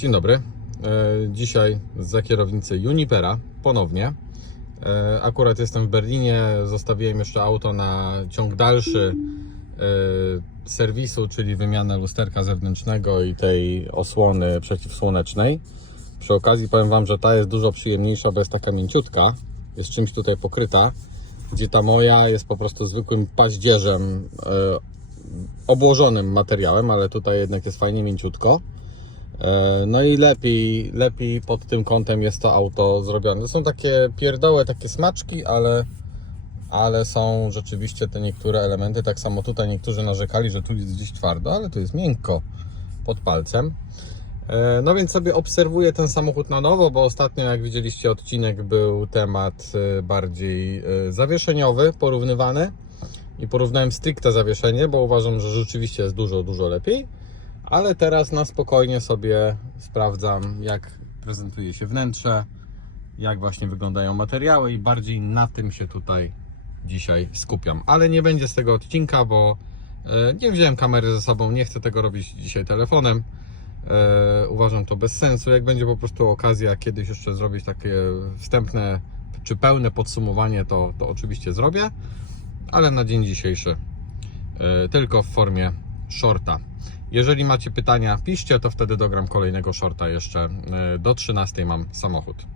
Dzień dobry. E, Dzisiaj za kierownicy Junipera ponownie. E, Akurat jestem w Berlinie. Zostawiłem jeszcze auto na ciąg dalszy e, serwisu, czyli wymianę lusterka zewnętrznego i tej osłony przeciwsłonecznej. Przy okazji powiem Wam, że ta jest dużo przyjemniejsza, bo jest taka mięciutka. Jest czymś tutaj pokryta, gdzie ta moja jest po prostu zwykłym paździerzem obłożonym materiałem, ale tutaj jednak jest fajnie mięciutko. E, No i lepiej, lepiej pod tym kątem jest to auto zrobione. To są takie pierdołe, takie smaczki, ale, ale są rzeczywiście te niektóre elementy. Tak samo tutaj niektórzy narzekali, że tu jest gdzieś twardo, ale tu jest miękko pod palcem. E, No więc sobie obserwuję ten samochód na nowo, bo ostatnio jak widzieliście odcinek był temat e, bardziej zawieszeniowy, porównywany i porównałem stricte zawieszenie, bo uważam, że rzeczywiście jest dużo, dużo lepiej. Ale teraz na spokojnie sobie sprawdzam, jak prezentuje się wnętrze, jak właśnie wyglądają materiały i bardziej na tym się tutaj dzisiaj skupiam. Ale nie będzie z tego odcinka, bo e, nie wziąłem kamery ze sobą, nie chcę tego robić dzisiaj telefonem. E, Uważam to bez sensu. Jak będzie po prostu okazja kiedyś jeszcze zrobić takie wstępne czy pełne podsumowanie, to, to oczywiście zrobię, ale na dzień dzisiejszy e, tylko w formie shorta. Jeżeli macie pytania, piszcie, to wtedy dogram kolejnego shorta jeszcze. E, Do 13 mam samochód.